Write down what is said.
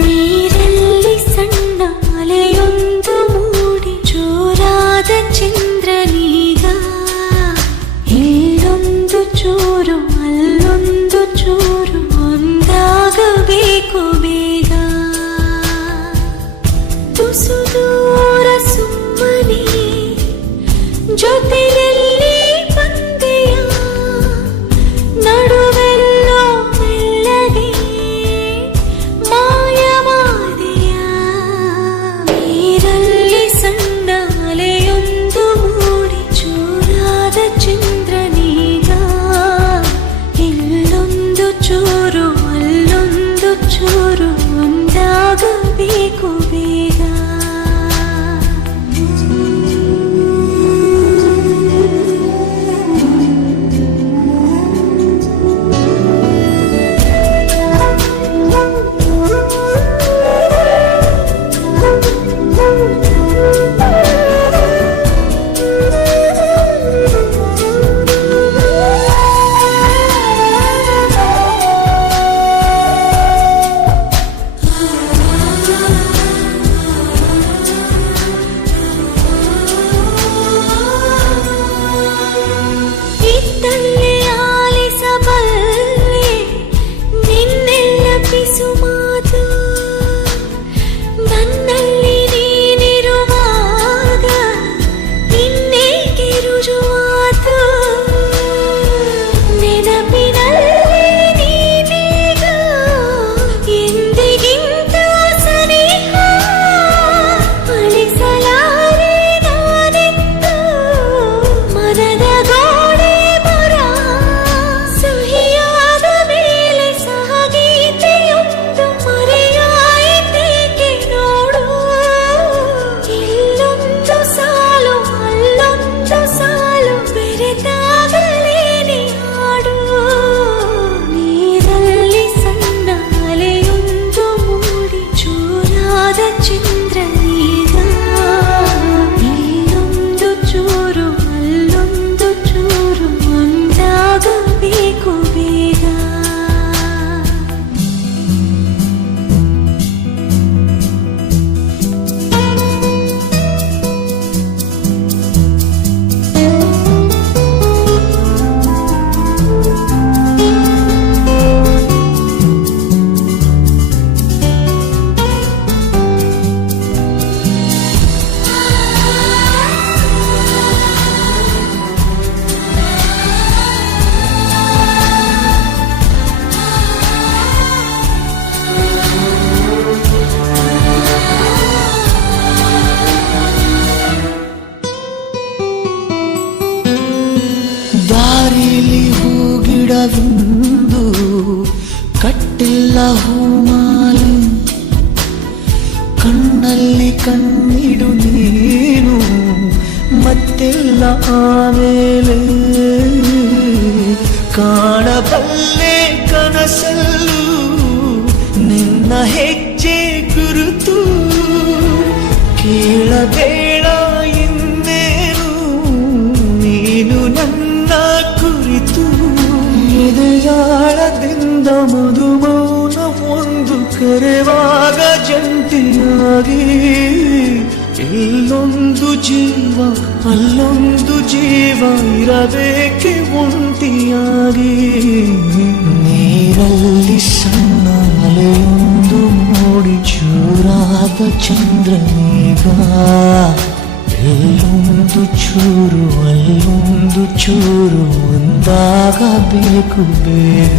ನೀರಲ್ಲಿ ಸಣ್ಣ ಅಲೆಯೊಂದು ಮೂಡಿ ಜೋರಾದ ಚಂದ್ರನೀಗ ಇಲ್ಲೊಂದು ಚೂರು ಅಲ್ಲೊಂದು ಚೂರು ಒಂದಾಗಬೇಕು ಬೇಗ ತುಸು ದೂರ ಸುಮ್ಮನೆ ಜೊತೆಯಲ್ಲಿ ಬಂದೆಯ ನಡುವೆಲ್ಲೋ ಮೆಲ್ಲಗೆ ಮಾಯವಾದೆಯ ನೀರಲ್ಲಿ ಸಣ್ಣ ಅಲೆಯೊಂದು ಮೂಡಿ ಜೋರಾದ ಚಂದ್ರನೀಗ ಇಲ್ಲೊಂದು ಚೂರು ಅಲ್ಲೊಂದು ಚೂರು ಒಂದಾಗಬೇಕು ಬೇಗ ಇತ್ತಲ್ಲೇ ಆಲಿಸಬಲ್ಲೆ ನಿನ್ನೆಲ್ಲ ಪಿಸು ಮಾತು ನನ್ನಲ್ಲಿ ನೀನಿರುವಾಗ ಇನ್ನೇಕೆ ರುಜುವಾತು ನೆನಪಿನಲ್ಲಿ ನೀನೀಗ ಎಂದಿಗಿಂತ ಸನಿಹ ಅಳಿಸಲಾರೆ ನಾನೆಂದು ಮನದ ಗೋಡೆ ಮರ ಸಹಿಯಾದ ಮೇಲೆ ಸಹಗೀತೆಯೊಂದು ಮರೆಯಾಯಿತೇಕೆ ನೋಡು ಇಲ್ಲೊಂದು ಸಾಲು ಅಲ್ಲೊಂದು ಸಾಲು ಬೆರೆತಾಗಲೇನೆ ಹಾಡು ನೀರಲ್ಲಿ ಸಣ್ಣ ಅಲೆಯೊಂದು ಮೂಡಿ ಜೋರಾದ ಚಂದ್ರನೀಗ ಇಲ್ಲೊಂದು ಚೂರು ಅಲ್ಲೊಂದು ಚೂರು ಒಂದಾಗಬೇಕು ಬೇಗ ದಾರಿಲಿ ಹೂಗಿಡವಿಂದು ಕಟ್ಟಿಲ್ಲ ಹೂಮಾಲೆ ಕಣ್ಣಲ್ಲಿ ಕಣ್ಣಿಡು ನೀನು ಮತ್ತೆಲ್ಲ ಆಮೇಲೆ ಕಾಣಬಲ್ಲೆ ಕನಸಲ್ಲೂ ನಿನ್ನ ಹೆಜ್ಜೆ ಗುರುತು ಕೇಳಬೇಡ ಇನ್ನೇನು ನೀನು ನನ್ನ ಕುರಿತು ಎದೆಯಾಳದಿಂದ ಮಧುಮೌನ ಒಂದು ಕರೆವಾಗ ಜಂಟಿಯಾಗಿ ಇಲ್ಲೊಂದು ಜೀವ ಅಲ್ಲೊಂದು ಜೀವ ಇರಬೇಕೆ ಒಂಟಿಯಾಗಿ ನೀರಲ್ಲಿ ಸಣ್ಣ ಅಲೆಯೊಂದು ಮೂಡಿ ಜೋರಾದ ಚಂದ್ರನೀಗ ಇಲ್ಲೊಂದು ಚೂರು ಅಲ್ಲೊಂದು ಚೂರು ಒಂದಾಗಬೇಕು ಬೇಗ